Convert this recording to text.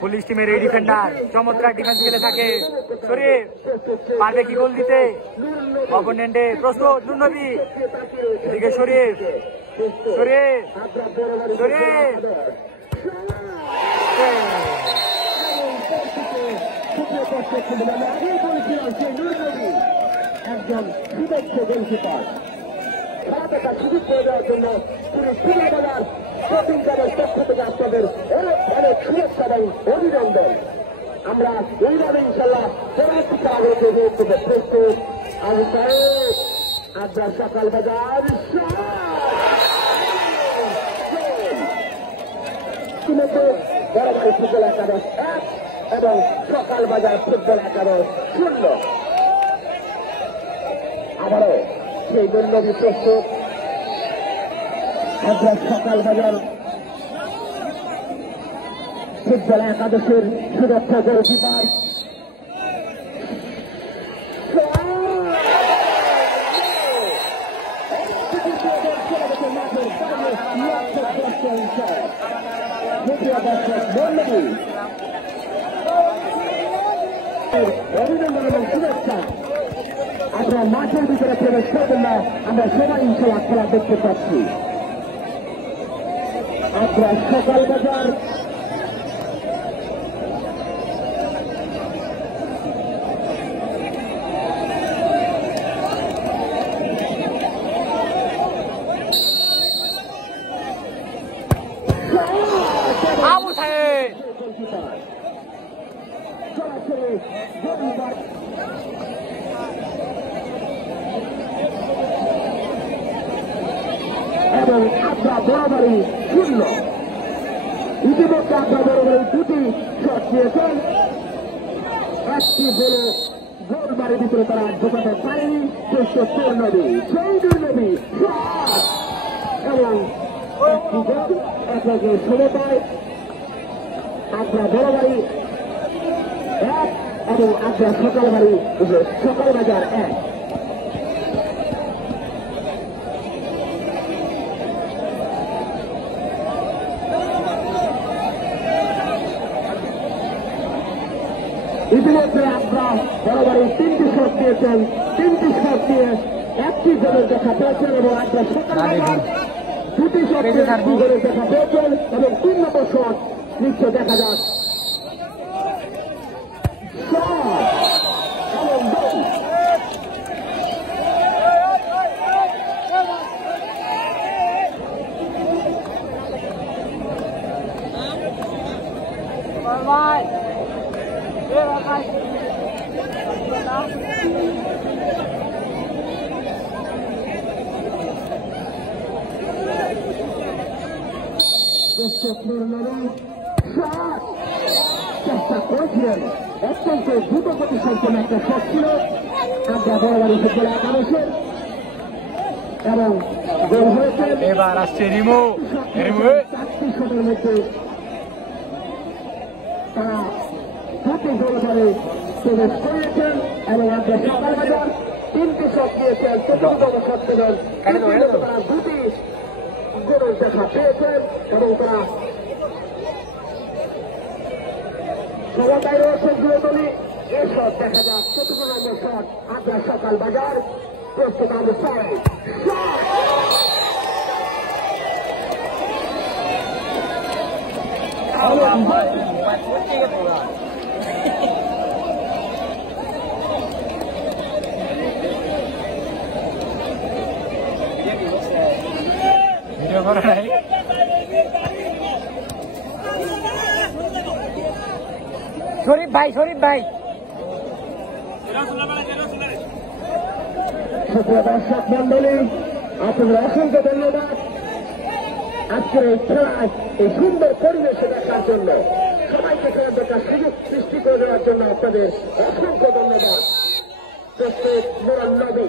Police টিমের এই defender চমৎকার ডিফেন্স খেলে থাকে। শরীফ পারবে কি গোল দিতে? অপোনেন্টে প্রস্তুত নুরনবী, এদিকে শরীফ শরীফ শরীফ একজন সুদক্ষ গোলকিপার খেলাটা সুযোগ করে দেওয়ার জন্য পুরো খুলে দেওয়ার শপিং দলের পক্ষ থেকে আপনাদের অনেক অনেক শুভেচ্ছা এবং অভিনন্দন। আমরা এইভাবে ইনশাল্লাহ পরবর্তী খেলাগুলোকে উপভোগ করতে প্রস্তুত। আজ আগ্রা সকাল বাজার বড়বাড়ি ফুটবল একাদশ 1 এবং সকাল বাজার ফুটবল একাদশ 0। আবারও সেই নুরনবী প্রস্তুত। আগ্রা সকাল বাজার ফুটবল একাদশের সুদক্ষ গোলকিপার অভিনন্দন এবং শুভেচ্ছা। আপনারা মাঠের ভিতরে প্রবেশ করবেন না, আমরা সবাই ইনশাল্লাহ খেলা দেখতে পাচ্ছি। আগ্রা সকাল বাজার আবু সাহেব সরাসরি গোলকিপার এবং আগ্রা বরাবরই 0। ইতিমধ্যে আগ্রা বরাবরই 2টি শট নিয়েছেন। একটি হল গোলবাড়ির ভিতরে তারা ঢোকাতে পারেনি। নুরনবী সেই নুরনবী এবং একটি গোল এককে সমতায় আগ্রা বরাবরই 1 এবং আগ্রা সকাল বাজার 1। ইতিমধ্যে আগ্রা বরাবরই 3টি শট দিয়েছেন। 3টি শট দিয়ে 1টি গোলের দেখা পেয়েছেন এবং আগ্রা সকাল বাজার 2টি শট দিয়ে 2 গোলের দেখা পেয়েছেন এবং 3 নম্বর শট নিচ্ছে। দেখা যাক এবং গোল। চেষ্টা করেছিলেন, অত্যন্ত দ্রুত গতি সম্পন্ন একটা শট ছিল আগ্রা বরাবরই ফুটবল একাদশের এবং গোল হয়েছে। এবার আসছে রিমু। 4টি শটের মধ্যে তারা 2টি গোল করে প্রবেশ করেছেন এবং আগ্রা সকাল বাজার 3টি শট দিয়েছেন। 4তম শট পেলেন, তারা 2টি গোলের দেখা পেয়েছেন এবং তারা সমতায় রয়েছে দুদলই। এই শট দেখা যাক 4 নম্বর শট আগ্রা সকাল বাজার প্রস্তুত। অবস্থায় ভিডিও করা নাই। শরীফ ভাই দর্শক মন্ডলী, আপনাদের অসংখ্য ধন্যবাদ আজকের এই খেলায় এই সুন্দর পরিবেশে দেখার জন্য। সবাইকে খেলা দেখার সুযোগ সৃষ্টি করে দেওয়ার জন্য আপনাদের অসংখ্য ধন্যবাদ। প্রস্তুত নুরনবী।